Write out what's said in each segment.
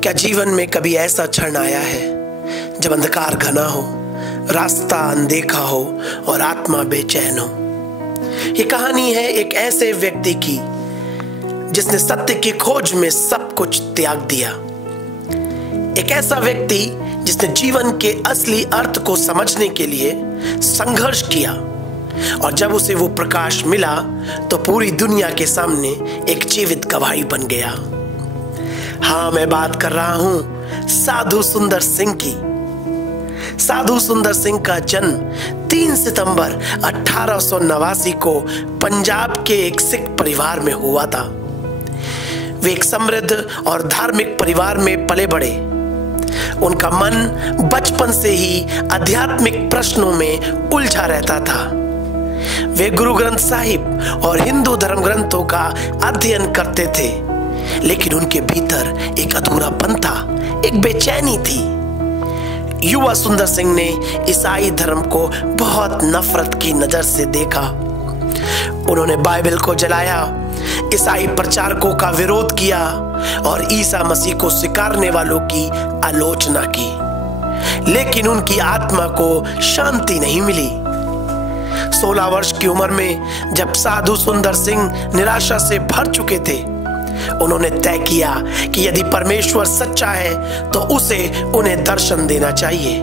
क्या जीवन में कभी ऐसा क्षण आया है जब अंधकार घना हो, रास्ता अनदेखा हो और आत्मा बेचैन हो? ये कहानी है एक ऐसे व्यक्ति की जिसने सत्य की खोज में सब कुछ त्याग दिया। एक ऐसा व्यक्ति जिसने जीवन के असली अर्थ को समझने के लिए संघर्ष किया और जब उसे वो प्रकाश मिला तो पूरी दुनिया के सामने एक जीवित गवाही बन गया। हाँ, मैं बात कर रहा हूं साधु सुंदर सिंह की। साधु सुंदर सिंह का जन्म 3 सितंबर 1889 को पंजाब के एक सिख परिवार में हुआ था। वे एक समृद्ध और धार्मिक परिवार में पले बढ़े। उनका मन बचपन से ही आध्यात्मिक प्रश्नों में उलझा रहता था। वे गुरु ग्रंथ साहिब और हिंदू धर्म ग्रंथों का अध्ययन करते थे, लेकिन उनके भीतर एक अधूरापन था, एक बेचैनी थी। युवा सुंदर सिंह ने ईसाई धर्म को बहुत नफरत की नजर से देखा। उन्होंने बाइबल को जलाया, ईसाई प्रचारकों का विरोध किया और ईसा मसीह को स्वीकारने वालों की आलोचना की, लेकिन उनकी आत्मा को शांति नहीं मिली। 16 वर्ष की उम्र में जब साधु सुंदर सिंह निराशा से भर चुके थे, उन्होंने तय किया कि यदि परमेश्वर सच्चा है तो उसे उन्हें दर्शन देना चाहिए,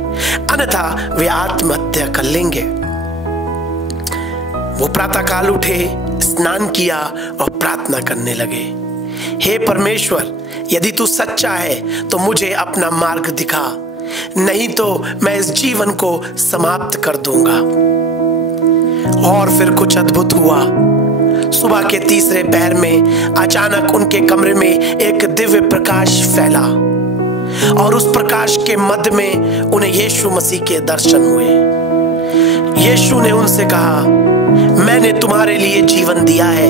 अन्यथा वे आत्महत्या कर लेंगे। वो प्रातःकाल उठे, स्नान किया और प्रार्थना करने लगे। हे परमेश्वर, यदि तू सच्चा है तो मुझे अपना मार्ग दिखा, नहीं तो मैं इस जीवन को समाप्त कर दूंगा। और फिर कुछ अद्भुत हुआ। सुबह के तीसरे पहर में अचानक उनके कमरे में एक दिव्य प्रकाश फैला और उस प्रकाश के मध्य में उन्हें यीशु मसीह के दर्शन हुए। यीशु ने उनसे कहा, मैंने तुम्हारे लिए जीवन दिया है,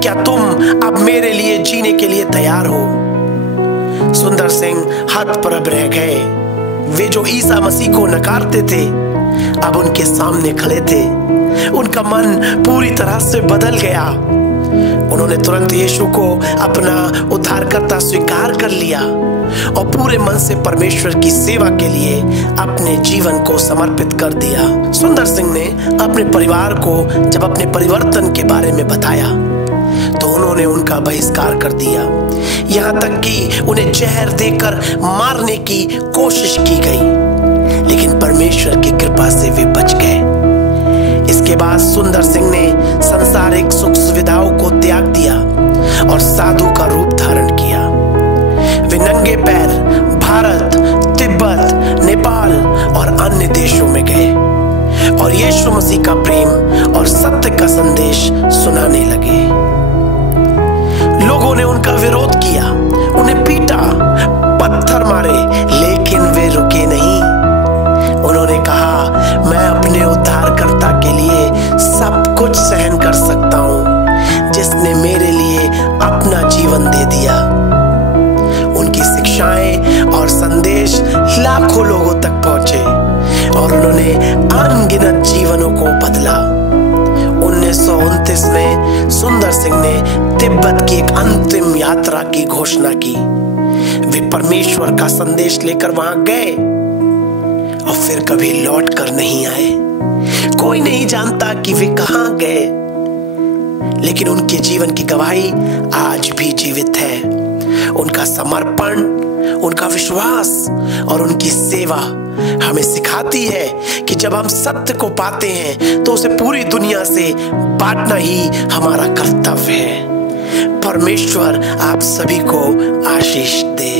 क्या तुम अब मेरे लिए जीने के लिए तैयार हो? सुंदर सिंह हतप्रभ रह गए। वे जो ईसा मसीह को नकारते थे अब उनके सामने खड़े थे। उनका मन पूरी तरह से बदल गया। उन्होंने तुरंत यीशु को अपना उद्धारकर्ता स्वीकार कर लिया और पूरे मन से परमेश्वर की सेवा के लिए अपने जीवन को समर्पित कर दिया। सुंदर सिंह ने अपने परिवार को जब अपने परिवर्तन के बारे में बताया तो उन्होंने उनका बहिष्कार कर दिया, यहाँ तक कि उन्हें जहर देकर मारने की कोशिश की गई, लेकिन परमेश्वर की कृपा से वे बच गए। इसके बाद सुंदर सिंह ने सांसारिक सुख सुविधाओं को त्याग दिया और साधु का रूप धारण किया। वे नंगे पैर भारत, तिब्बत, नेपाल और अन्य देशों में गए और यीशु मसीह का प्रेम और सत्य का संदेश सुनाने लगे। लोगों ने उनका विरोध किया, उन्हें पीटा, पत्थर मारे, लेकिन वे रुके नहीं। उन्होंने कहा, मैं अपने उद्धारकर्ता के लिए सब कुछ सहन कर सकता हूं, जिसने मेरे लिए अपना जीवन दे दिया। उनकी शिक्षाएं और संदेश लाखों लोगों तक पहुंचे और उन्होंने अनगिनत जीवनों को बदला। 1929 में सुंदर सिंह ने तिब्बत की एक अंतिम यात्रा की घोषणा की। वे परमेश्वर का संदेश लेकर वहां गए और फिर कभी लौट कर नहीं आए। कोई नहीं जानता कि वे कहां गए, लेकिन उनके जीवन की गवाही आज भी जीवित है। उनका समर्पण, उनका विश्वास और उनकी सेवा हमें सिखाती है कि जब हम सत्य को पाते हैं तो उसे पूरी दुनिया से बांटना ही हमारा कर्तव्य है। परमेश्वर आप सभी को आशीष दे।